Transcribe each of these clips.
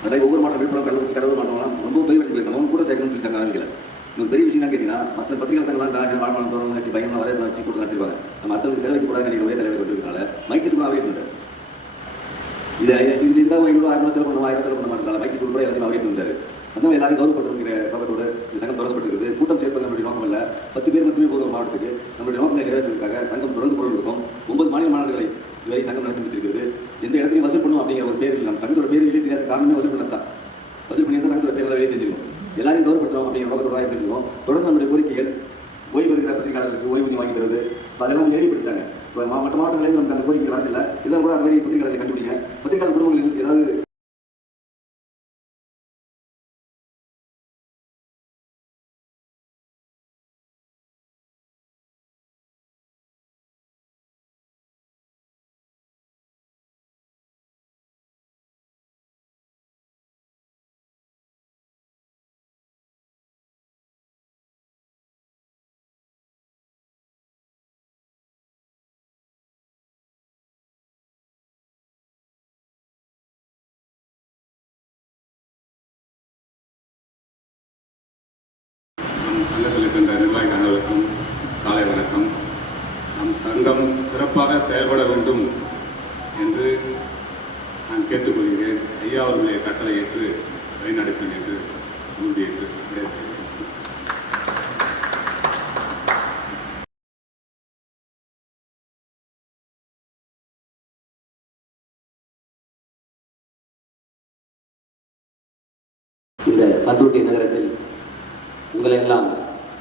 வந்திருக்கிறது அதை ஒவ்வொரு மாதம் விழுப்புரம் கடலூர் கடலூர் மாவட்டம்லாம் ரொம்ப உதவி பண்ணி அவங்க கூட சேர்க்கணும்னு சொல்லி தங்க ஆரம்பிக்கல இன்னொரு பெரிய விஷயம் கேட்டீங்கன்னா மற்ற பத்திரிகை சங்கம்லாம் தான் வாழ்வாளம் தோறும் கட்டி பயணம் வரைய வச்சு கொடுத்து நடத்திடுவாங்க நம்ம அடுத்தவங்க செலவழிக்க கூடாது நினைக்கிற ஒரே தலைவர் கொண்டிருக்கனால மைக்கு கூட இருந்தார் இது இது இதுதான் ஐநூறு ஆயிரம் செலவு பண்ணுவோம் ஆயிரம் செலவு பண்ண மாட்டாங்க மைக்கு கூட எல்லாத்தையும் அவரே இருந்தார் அந்த எல்லாரும் கௌரவப்பட்டிருக்கிற நோக்கத்தோடு இந்த சங்கம் தொடங்கப்பட்டிருக்கிறது கூட்டம் சேர்ப்பது நம்மளுடைய நோக்கம் இல்லை பத்து பேர் மட்டுமே போதும் மாவட்டத்துக்கு. நம்மளுடைய நோக்கம் நிறைவேற்றுவதற்காக சங்கம் தொடர்ந்து கொண்டு ஒன்பது மாநில மாநாடுகளை இதுவரை சங்கம் நடத்தி முடித்திருக்கிறது எந்த இடத்துலையும் வசூல் பண்ணும் அப்படிங்கிற ஒரு பேர் இல்லை நம்ம சங்கத்தோட பேர் வெளியே தெரியாத காரணமே வசூல் பண்ணதான் வசூல் பண்ணி தான் சங்கத்தோட பேர் வெளியே தெரிஞ்சிருக்கும் எல்லாரையும் கௌரவப்படுத்தணும் அப்படிங்கிற நோக்கத்தோட தான் இருந்திருக்கோம் தொடர்ந்து நம்முடைய கோரிக்கைகள் ஓய்வு பெறுகிற பத்திரிகையாளர்களுக்கு ஓய்வூதியம் வாங்கி தருவது அதெல்லாம் ஏறிப்பட்டாங்க இப்போ மற்ற மாவட்டங்களில் நமக்கு அந்த கோரிக்கை வரதில்லை இதெல்லாம் கூட அந்த மாதிரி பத்திரிகையாளர்களை கண்டுபிடிங்க. பத்திரிகையாளர் சங்கம் சிறப்பாக செயல்பட வேண்டும் என்று நான் கேட்டுக்கொள்கிறேன் ஐயா அவர்களுடைய கட்டளை ஏற்று வழிநடப்பேன் என்று உறுதியேற்று விடைபெறுகிறேன். இந்த பண்ருட்டி நகரத்தில் உங்களை எல்லாம்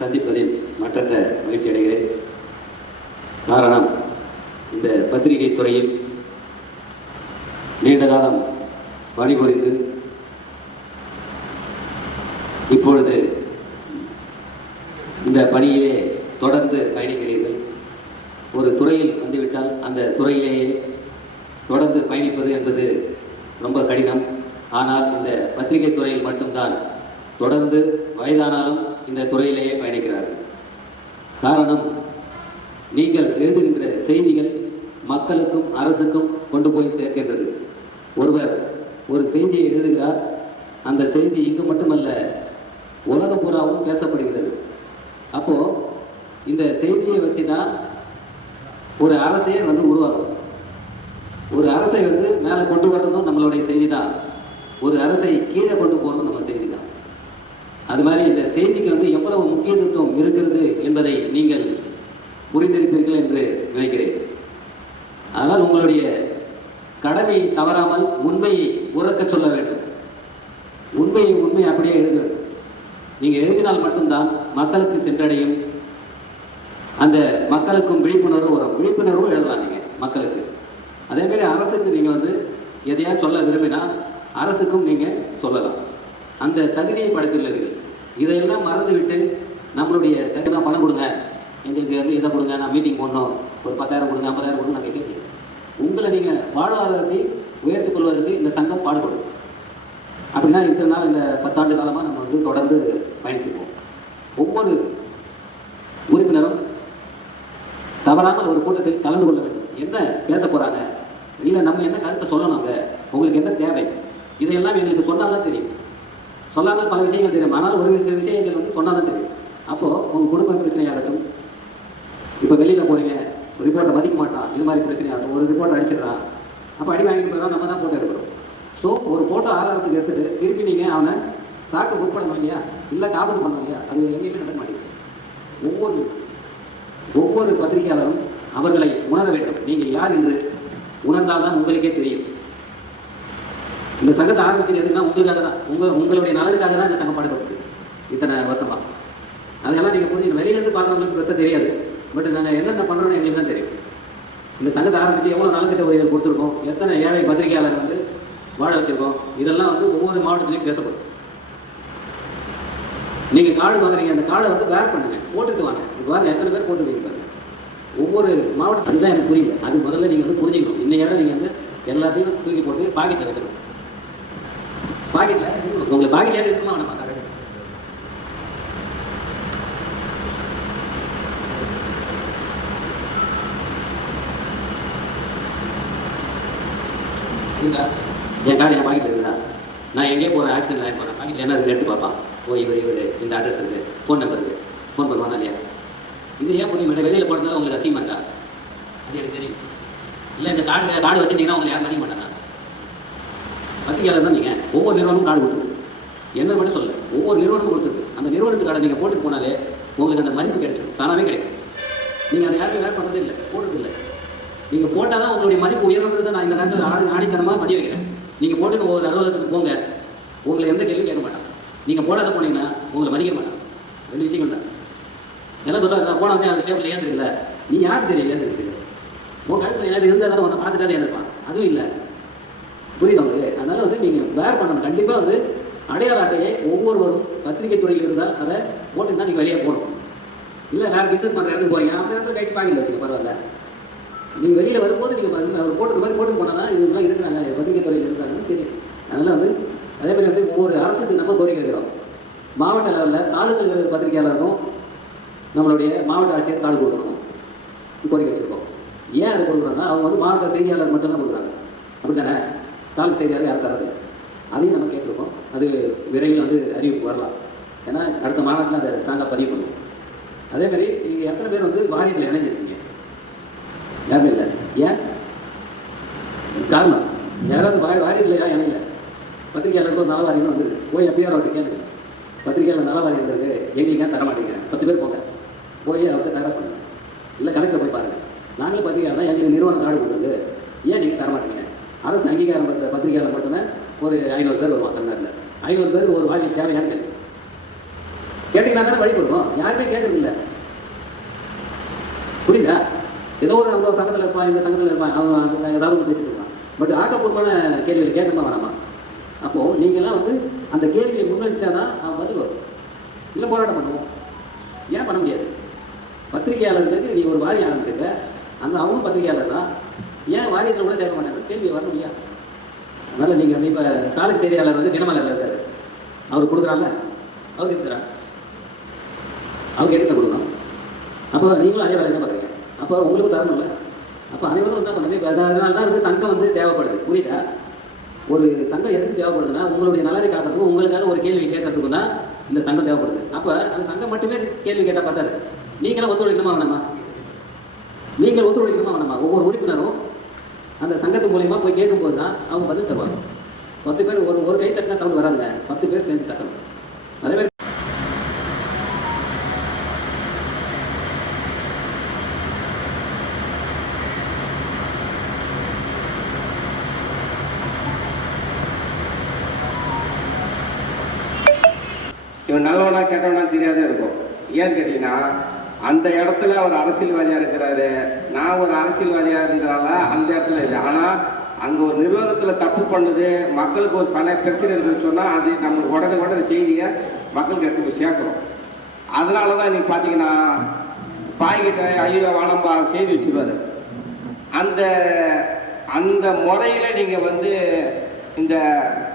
சந்திப்பதில் மற்றற்ற மகிழ்ச்சி அடைகிறேன் காரணம். இந்த பத்திரிகை துறையில் நீண்ட காலம் பணிபுரிந்து இப்பொழுது இந்த பணியிலே தொடர்ந்து பயணிக்கிறீர்கள். ஒரு துறையில் வந்துவிட்டால் அந்த துறையிலேயே தொடர்ந்து பயணிப்பது என்பது ரொம்ப கடினம். ஆனால் இந்த பத்திரிகை துறையில் மட்டும்தான் தொடர்ந்து வயதானாலும் இந்த துறையிலேயே பயணிக்கிறார்கள். காரணம் நீங்கள் எழுதுகின்ற செய்திகள் மக்களுக்கும் அரசுக்கும் கொண்டு போய் சேர்க்கின்றது. ஒருவர் ஒரு செய்தியை எழுதுகிறார். அந்த செய்தி இங்கு மட்டுமல்ல உலக பூராவும் பேசப்படுகிறது. அப்போ இந்த செய்தியை வச்சு தான் ஒரு அரசே வந்து உருவாகும். ஒரு அரசை வந்து மேலே கொண்டு வர்றதும் நம்மளுடைய செய்தி தான் ஒரு அரசை கீழே கொண்டு போகிறதும் நம்ம செய்தி தான் அது மாதிரி இந்த செய்திக்கு வந்து எவ்வளவு முக்கியத்துவம் இருக்கிறது என்பதை நீங்கள் புரிந்திருப்பீர்கள் என்று நினைக்கிறேன். அதனால் உங்களுடைய கடமையை தவறாமல் உண்மையை உறக்க சொல்ல வேண்டும். உண்மையை உண்மை அப்படியே எழுத வேண்டும். நீங்கள் எழுதினால் மட்டும்தான் மக்களுக்கு சென்றடையும். அந்த மக்களுக்கும் விழிப்புணர்வு வரும். விழிப்புணர்வும் எழுதலாம் நீங்கள் மக்களுக்கு. அதேமாரி அரசுக்கு நீங்கள் வந்து எதையா சொல்ல விரும்பினா அரசுக்கும் நீங்கள் சொல்லலாம். அந்த தகுதியை படைத்துள்ளீர்கள். இதையெல்லாம் மறந்துவிட்டு நம்மளுடைய தகுதி பணம் கொடுங்க. எங்களுக்கு வந்து இதை கொடுங்க நான் மீட்டிங் போடணும். ஒரு பத்தாயிரம் கொடுங்க ஐம்பதாயிரம் கொடுங்க நாங்கள் கேட்கல உங்களை நீங்கள் வாழ்வாதாரத்தை உயர்த்து கொள்வதற்கு இந்த சங்கம் பாடுபடும். அப்படின்னா இத்தனை நாள் இந்த பத்தாண்டு காலமாக நம்ம வந்து தொடர்ந்து பயணிச்சிருப்போம் ஒவ்வொரு உறுப்பினரும் தவறாமல் ஒரு கூட்டத்தில் கலந்து கொள்ள வேண்டும். என்ன பேச போகிறாங்க இல்லை நம்ம என்ன கருத்தை சொல்லணுங்க உங்களுக்கு என்ன தேவை? இதையெல்லாம் எங்களுக்கு சொன்னாதான் தெரியும். சொல்லாமல் பல விஷயங்கள் தெரியும். ஆனால் ஒரு சில விஷயங்கள் வந்து சொன்னால் தான் தெரியும். அப்போது உங்கள் குடும்ப பிரச்சனையாகட்டும் இப்போ வெளியில் போகிறீங்க ரிப்போர்ட்டை மதிக்க மாட்டான் இது மாதிரி பிரச்சனையாகட்டும் ஒரு ரிப்போர்ட் அடிச்சிடறான். அப்போ அடி வாங்கிட்டு போயிடும் நம்ம தான் ஃபோட்டோ எடுக்கிறோம். ஸோ ஒரு ஃபோட்டோ ஆதாரத்துக்கு எடுத்துகிட்டு திருப்பி நீங்கள் அவனை தாக்க புக் பண்ணணும் இல்லையா? இல்லை காப்பீடு பண்ணணும் இல்லையா? அது எங்கேயுமே நடக்க மாட்டேங்குது. ஒவ்வொரு ஒவ்வொரு பத்திரிகையாளரும் அவர்களை உணர வேண்டும். நீங்கள் யார் என்று உணர்ந்தால்தான் உங்களுக்கே தெரியும். இந்த சங்கத்தை ஆரம்பிச்சது எதுனா உங்களுக்காக தான். உங்கள் உங்களுடைய நலனுக்காக தான் இந்த சங்கம் பாடுபட்டு இத்தனை வருஷமாக அதெல்லாம் நீங்கள் புரிஞ்சு வெளியிலேருந்து பார்க்குறவங்களுக்கு பெருசாக தெரியாது. பட் நாங்கள் என்னென்ன பண்ணுறோம்னு எங்களுக்கு தான் தெரியும். இந்த சங்கத்தை ஆரம்பித்து எவ்வளோ நலத்திட்ட உதவிகள் கொடுத்துருக்கோம் எத்தனை ஏழை பத்திரிகையாளர் வந்து வாழ வச்சுருக்கோம் இதெல்லாம் வந்து ஒவ்வொரு மாவட்டத்துலையும் பேசப்படும். நீங்கள் கார்டு வாங்குறீங்க அந்த கார்டை வந்து வேர் பண்ணுங்கள் போட்டுட்டு வாங்க. இப்போ வாங்க எத்தனை பேர் போட்டுருக்கீங்க ஒவ்வொரு மாவட்டத்துக்கு தான் எனக்கு புரியல அது முதல்ல நீங்கள் வந்து புரிஞ்சுக்கணும். இன்னைய இடம் நீங்கள் வந்து எல்லாத்தையும் தூக்கி போட்டு பாக்கெட்டில் வைக்கணும். பாக்கெட்டில் உங்களுக்கு பாக்கெட்லேயே இருக்குமா நம்ம இருக்கா என் கார்டு என் பாக்கெட்டில் இருக்குதா? நான் எங்கேயோ போகிறேன் ஆக்சிடென்ட் ஆகி போகிறேன் பாக்கெட்டில் என்ன எடுத்து பார்ப்பான். ஓ இவர் இவர் இந்த அட்ரஸ் இருக்குது ஃபோன் நம்பர் இருக்குது ஃபோன் பண்ணுவானா இல்லையா? இது ஏன் புரிய மாட்டேன் வெளியில் போடுறதுனால உங்களுக்கு அசிங்கமா இருக்கா? அது எனக்கு தெரியும். இல்லை இந்த கார்டு கார்டு வச்சிருந்தீங்கன்னா உங்களை யாரும் மதிக்க மாட்டானா பத்திரிகையாளர் தான் நீங்கள் ஒவ்வொரு நிறுவனமும் கார்டு கொடுத்துருக்கு. என்ன மட்டும் சொல்ல ஒவ்வொரு நிறுவனமும் கொடுத்துருக்கு. அந்த நிறுவனத்து கார்டை நீங்கள் போட்டு போனாலே உங்களுக்கு அந்த மதிப்பு கிடைச்சிடும் தானாகவே கிடைக்கும். நீங்கள் அதை யாருமே வேறு பண்ணுறதே இல்லை. போடுறதில்லை. நீங்கள் போட்டால் தான் உங்களுடைய மதிப்பு உயர்வுங்கிறத நான் இந்த நேரத்தில் ஆடி ஆடித்தனமாக பதிய வைக்கிறேன். நீங்கள் போட்டுட்டு ஒவ்வொரு அலுவலகத்துக்கு போங்க. உங்களை எந்த கேள்வியும் கேட்க மாட்டான். நீங்கள் போடாத போனீங்கன்னா உங்களை மதிக்க மாட்டான். ரெண்டு விஷயங்கள் தான். என்ன சொல்கிறாரு நான் போன உடனே அந்த டேபிள் ஏந்திருக்கல நீ யார் தெரியும் ஏந்திருக்கு உன் கழுத்தில் ஏதாவது இருந்தால் உன்னை பார்த்துட்டாதே ஏந்திருப்பான் அதுவும் இல்லை. புரியுது உங்களுக்கு? அதனால வந்து நீங்கள் வேர் பண்ணணும். கண்டிப்பாக வந்து அடையாள அட்டையை ஒவ்வொருவரும் பத்திரிகை துறையில் இருந்தால் அதை போட்டு தான் நீங்கள் வெளியே போகணும். இல்லை வேறு பிஸ்னஸ் பண்ணுற இடத்துக்கு போறீங்க. அந்த இடத்துல கைட்டு பாக்கெட்டில் வச்சுக்க பரவாயில்ல. நீங்கள் வெளியில் வரும்போது நீங்கள் அவர் போட்டு மாதிரி போட்டு போனால் தான் இதெல்லாம் இருக்கிறாங்க பத்திரிகை துறையில் இருக்கிறாங்கன்னு தெரியும். அதனால் வந்து அதே மாதிரி வந்து ஒவ்வொரு அரசுக்கு நம்ம கோரிக்கை வைக்கிறோம். மாவட்ட லெவலில் தாலுக்கா இருக்கிற பத்திரிகையாளருக்கும் நம்மளுடைய மாவட்ட ஆட்சியர் கார்டு கொடுக்கணும். கோரிக்கை வச்சுருக்கோம். ஏன் அதை கொடுக்குறோம்னா அவங்க வந்து மாவட்ட செய்தியாளர் மட்டும்தான் கொடுக்குறாங்க. அப்படி தானே தாலுக்கு செய்தியாளர் யாரும் தரதில்லை அதையும் நம்ம கேட்டிருக்கோம். அது விரைவில் வந்து அறிவிப்பு வரலாம். ஏன்னா அடுத்த மாவட்டத்தில் அதை ஸ்ட்ராங்காக பதிவு பண்ணுவோம் அதே மாதிரி நீங்கள் எத்தனை பேர் வந்து வாரியத்தில் இணைஞ்சிருக்கீங்க? யாரும் இல்லை. ஏன்? காரணம். யாராவது வாரி வாரியத்தில் ஏன் இல்லை. பத்திரிகையாளருக்கு ஒரு நல வாரியம் வந்து போய் எப்பயாரும் அவர்கிட்ட கேளுங்க. பத்திரிகையாளர் நல வாரியம் இருக்கு எங்களுக்கு ஏன் தர மாட்டேங்கிறேன் பத்து பேர் போங்க. போய் அவர்கிட்ட தர பண்ணுங்க. இல்லை கணக்கில் போய் பாருங்க. நாங்களும் பத்திரிகையாளர் தான். எங்களுக்கு நிறுவனம் நாடு கொடுக்குறது ஏன் நீங்கள் தர மாட்டீங்க? அரசு அங்கீகாரம் பெற்ற பத்திரிகையாளர் மட்டுமே ஒரு ஐநூறு பேர் வருவான் தமிழ்நாட்டில். ஐநூறு பேருக்கு ஒரு வாரி தேவையான்னு கேள்வி கேட்டீங்கன்னா தானே வழி கொடுக்கும் யாருமே கேட்கறதில்லை. புரியுதா? ஏதோ ஒரு அவ்வளோ சங்கத்தில் இருப்பான் இந்த சங்கத்தில் இருப்பான் அவன் ஏதாவது ஒன்று பேசிட்டு இருப்பான். பட் ஆக்கப்பூர்வமான கேள்விகள் கேட்கமா வேணாமா அப்போது நீங்கள்லாம் வந்து அந்த கேள்வியை முன்னெடுச்சாதான் அவன் பதில் வரும். இல்லை போராட்டம் பண்ணுவோம். ஏன் பண்ண முடியாது? பத்திரிகையாளர்களுக்கு நீ ஒரு வாரியம் ஆரம்பிச்சிருக்க அந்த அவனும் பத்திரிகையாளர் தான். ஏன் வாரியத்தில் கூட சேர்க்க மாட்டாங்க? கேள்வி வர முடியாது. அதனால் நீங்கள் வந்து இப்போ தாலுக்கு செய்தியாளர் வந்து தினமலரில் இருக்காரு. அவர் கொடுக்குறான்ல அவருக்கு இருக்கிறார் அவருக்கு எதுக்கு கொடுக்கணும்? அப்போ நீங்களும் அதே வேலையை தான் பார்க்குறீங்க. அப்போ உங்களுக்கு தரணும்ல. அப்போ அனைவரும் என்ன பண்ணுங்க இப்போ அதனால தான் வந்து சங்கம் வந்து தேவைப்படுது. புரியுதா? ஒரு சங்கம் எதுக்கு தேவைப்படுதுன்னா உங்களுடைய நலனை காக்கிறதுக்கும் உங்களுக்காக ஒரு கேள்வி கேட்கறதுக்கும் தான் இந்த சங்கம் தேவைப்படுது. அப்போ அந்த சங்கம் மட்டுமே கேள்வி கேட்டால் பார்த்தாரு நீங்களும் ஒத்துழைக்கணுமா வேணாமா? நீங்கள் ஒத்துழைக்கணுமா வேணாமா? ஒவ்வொரு உறுப்பினரும் அந்த சங்கத்து மூலியமாக போய் கேட்கும்போது தான் அவங்க பதில் தருவாங்க. பத்து பேர் ஒரு ஒரு கை தட்டினா சவுண்ட் வராதுங்க. பத்து பேர் சேர்ந்து தட்டணும். அதே மாதிரி இவன் நல்லவனா கெட்டவனா தெரியாத இருக்கும். ஏன்னு கேட்டீங்கன்னா அந்த இடத்துல அவர் அரசியல்வாதியாக இருக்கிறாரு. நான் ஒரு அரசியல்வாதியாக இருந்தனால அந்த இடத்துல இல்லை. ஆனால் அங்கே ஒரு நிர்வாகத்தில் தப்பு பண்ணுது. மக்களுக்கு ஒரு சன பிரச்சனை இருக்குதுன்னு சொன்னால் அது நம்மளுக்கு உடனே உடனே செய்தியை மக்களுக்கு எடுத்து போய் சேர்க்குறோம் அதனால தான் நீங்கள் பார்த்தீங்கன்னா பாய்கிட்ட ஐயோ வானம்பா செய்தி வச்சுருவார். அந்த அந்த முறையில் நீங்கள் வந்து இந்த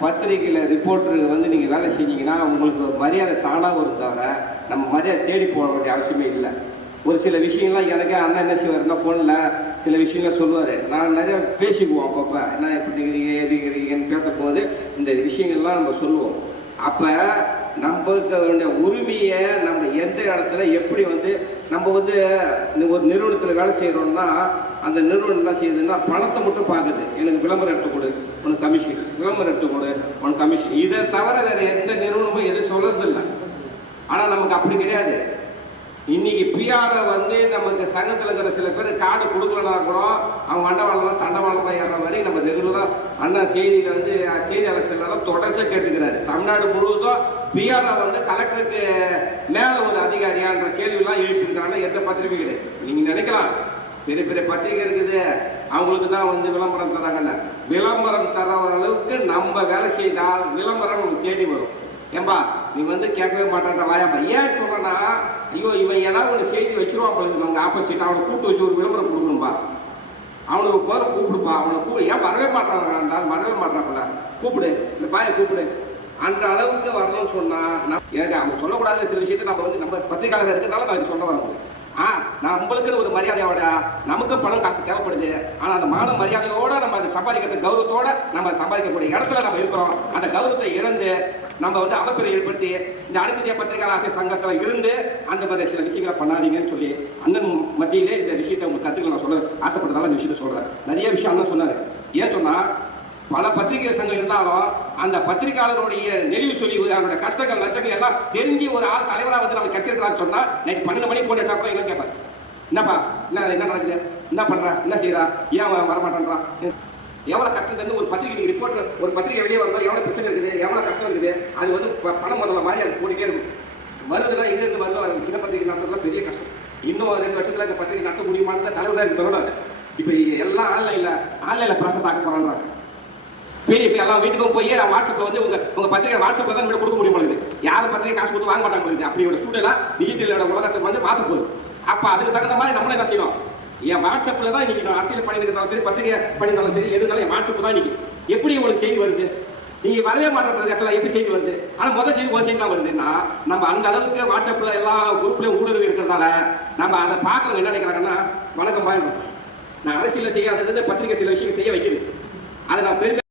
பத்திரிகையில் ரிப்போர்ட்டருக்கு வந்து நீங்கள் வேலை செஞ்சீங்கன்னா உங்களுக்கு மரியாதை தானாக வரும் தவிர நம்ம மரியாதை தேடி போக வேண்டிய அவசியமே இல்லை. ஒரு சில விஷயங்கள்லாம் எனக்கே அண்ணன் என்ன செய்வாருன்னா ஃபோனில் சில விஷயங்கள் சொல்லுவார். நான் நிறைய பேசிக்குவோம் அப்பப்போ. என்ன எப்படி இருக்கிறீங்க எது இருக்கிறீங்கன்னு பேசும்போது இந்த விஷயங்கள்லாம் நம்ம சொல்லுவோம். அப்போ நம்மளுக்கு அதனுடைய உரிமையை நம்ம எந்த இடத்துல எப்படி வந்து நம்ம வந்து ஒரு நிறுவனத்தில் வேலை செய்கிறோம்னா அந்த நிறுவனம் என்ன செய்யுதுன்னா பணத்தை மட்டும் பார்க்குது எனக்கு விளம்பரம் எடுத்து கொடு உனக்கு கமிஷன் விளம்பரம் எடுத்து கொடு உனக்கு கமிஷன் இதை தவிர வேறு எந்த நிறுவனமும் எதுவும் சொல்கிறதில்லை ஆனால் நமக்கு அப்படி கிடையாது. இன்னைக்கு பிஆரை வந்து நமக்கு சங்கத்தில் இருக்கிற சில பேர் கார்டு கொடுக்கலனா கூட அவங்க அண்டவாளம் தண்டவாளம் தான் ஏற மாதிரி அண்ணா செய்தியில் வந்து செய்தியாளர் செல்வரம் தொடர்ச்சியாக கேட்டுக்கிறாரு. தமிழ்நாடு முழுவதும் பிஆரை வந்து கலெக்டருக்கு மேலே ஒரு அதிகாரியான்ற கேள்விலாம் எழுப்பியிருக்காங்க எந்த பத்திரிகை கிடையாது நீங்கள் நினைக்கலாம். பெரிய பெரிய பத்திரிகை இருக்குது. அவங்களுக்கு தான் வந்து விளம்பரம் தராங்கன்னா விளம்பரம் தர அளவுக்கு நம்ம வேலை செய்தால் விளம்பரம் நமக்கு தேடி வரும். ஏம்பா நீ வந்து கேட்கவே மாட்டேன்ற வாயாம்பா. ஏன் சொல்றேன்னா ஐயோ இவன் ஏதாவது ஒரு செய்தி வச்சிருவான் பொழுது ஆப்போசிட் அவனை கூப்பிட்டு வச்சு ஒரு விளம்பரம் கொடுக்கணும்பா. அவனுக்கு போற கூப்பிடுப்பா. அவனை கூப்பிடு. ஏன் வரவே மாட்டான் இருந்தாலும் வரவே மாட்டான்ல கூப்பிடு. இந்த பாயை கூப்பிடு. அந்த அளவுக்கு வரணும்னு சொன்னா நான் எனக்கு அவங்க சொல்லக்கூடாத சில விஷயத்தை நம்ம வந்து நம்ம பத்திரிகையாளர் இருக்கிறதால நான் சொல்ல வரேன் ஆ நான் உங்களுக்குன்னு ஒரு மரியாதையோட நமக்கும் பணம் காசு தேவைப்படுது. ஆனால் அந்த மான மரியாதையோட நம்ம அதை சம்பாதிக்கிறது கௌரவத்தோட நம்ம சம்பாதிக்கக்கூடிய இடத்துல நம்ம இருக்கிறோம். அந்த கௌரவத்தை இழந்து நம்ம வந்து அவப்பெறை ஏற்படுத்தி இந்த அனைத்து பத்திரிகை பத்திரிகையாளர் ஆசிரியர் சங்கத்தில் இருந்து அந்த மாதிரி சில விஷயங்களை பண்ணாதீங்கன்னு சொல்லி அண்ணன் மத்தியிலே இந்த விஷயத்தை உங்களுக்கு கருத்துக்களை நான் சொல்ல ஆசைப்பட்டதால இந்த விஷயத்தை சொல்கிறேன் நிறைய விஷயம் அண்ணன் சொன்னார். ஏன் சொன்னால் பல பத்திரிகை சங்கம் இருந்தாலும் அந்த பத்திரிகையாளருடைய நெளிவு சொல்லி அவருடைய கஷ்டங்கள் நஷ்டங்கள் எல்லாம் தெரிஞ்சு ஒரு ஆள் தலைவராக வந்து நம்ம கிடைச்சிருக்கிறான்னு சொன்னா நைட் பன்னெண்டு மணி போன் அடிச்சா கூட என்ன கேட்பாரு என்னப்பா என்ன என்ன நடக்குது? என்ன பண்ற? என்ன செய்யறா ஏன் அவன் வரமாட்டேன்றான் எவ்வளவு கஷ்டம் இருந்து ஒரு பத்திரிகை ரிப்போர்ட் ஒரு பத்திரிகை வெளியே வரும்போது எவ்வளவு பிரச்சனை இருக்குது? எவ்வளவு கஷ்டம் இருக்குது? அது வந்து ப- பணம் முதல்ல மாதிரி அது போட்டுட்டே இருக்கும். வருதுன்னா எங்க இருந்து வருதோ அது சின்ன பத்திரிகை நடத்துறதுலாம் பெரிய கஷ்டம். இன்னும் ஒரு ரெண்டு வருஷத்துல இந்த பத்திரிகை நடத்த முடியுமான்னு தலைவர் தான் எனக்கு சொல்லணும். இப்போ எல்லாம் ஆன்லைன்ல ஆன்லைன்ல ப்ராசஸ் ஆக போறாங்க பிடிஎஃப் எல்லாம் வீட்டுக்கும் போய் வாட்ஸ்அப்ல வந்து உங்க உங்க பத்திரிகை வாட்ஸ்அப்ல தான் நம்மளுக்கு கொடுக்க முடியும் பொழுது யாரும் பத்திரிகை காசு கொடுத்து வாங்க மாட்டாங்க பொழுது அப்படி ஒரு சூழ்நிலை டிஜிட்டலோட உலகத்துக்கு வந்து பார்த்து போகுது. அப்ப அதுக்கு தகுந்த மாதிரி நம்மளும் என்ன செய்யணும்? என் வாட்ஸ்அப்ல தான் இன்னைக்கு நான் அரசியல் பண்ணியிருந்தாலும் சரி பத்திரிகை பண்ணியிருந்தாலும் சரி எதுனாலும் என் வாட்ஸ்அப் தான் இன்னைக்கு. எப்படி உங்களுக்கு செய்தி வருது? நீங்க வரவே மாட்டேன் இடத்துல எப்படி செய்தி வருது? ஆனா முதல் செய்தி ஒரு செய்தி தான் வருதுன்னா நம்ம அந்த அளவுக்கு வாட்ஸ்அப்ல எல்லா குரூப்லயும் ஊடுருவி இருக்கிறதால நம்ம அதை பார்க்கறவங்க என்ன நினைக்கிறாங்கன்னா வணக்கம் பாய். நான் அரசியல செய்யாதது பத்திரிகை சில விஷயம் செய்ய வைக்குது. அதை நான் பெருமை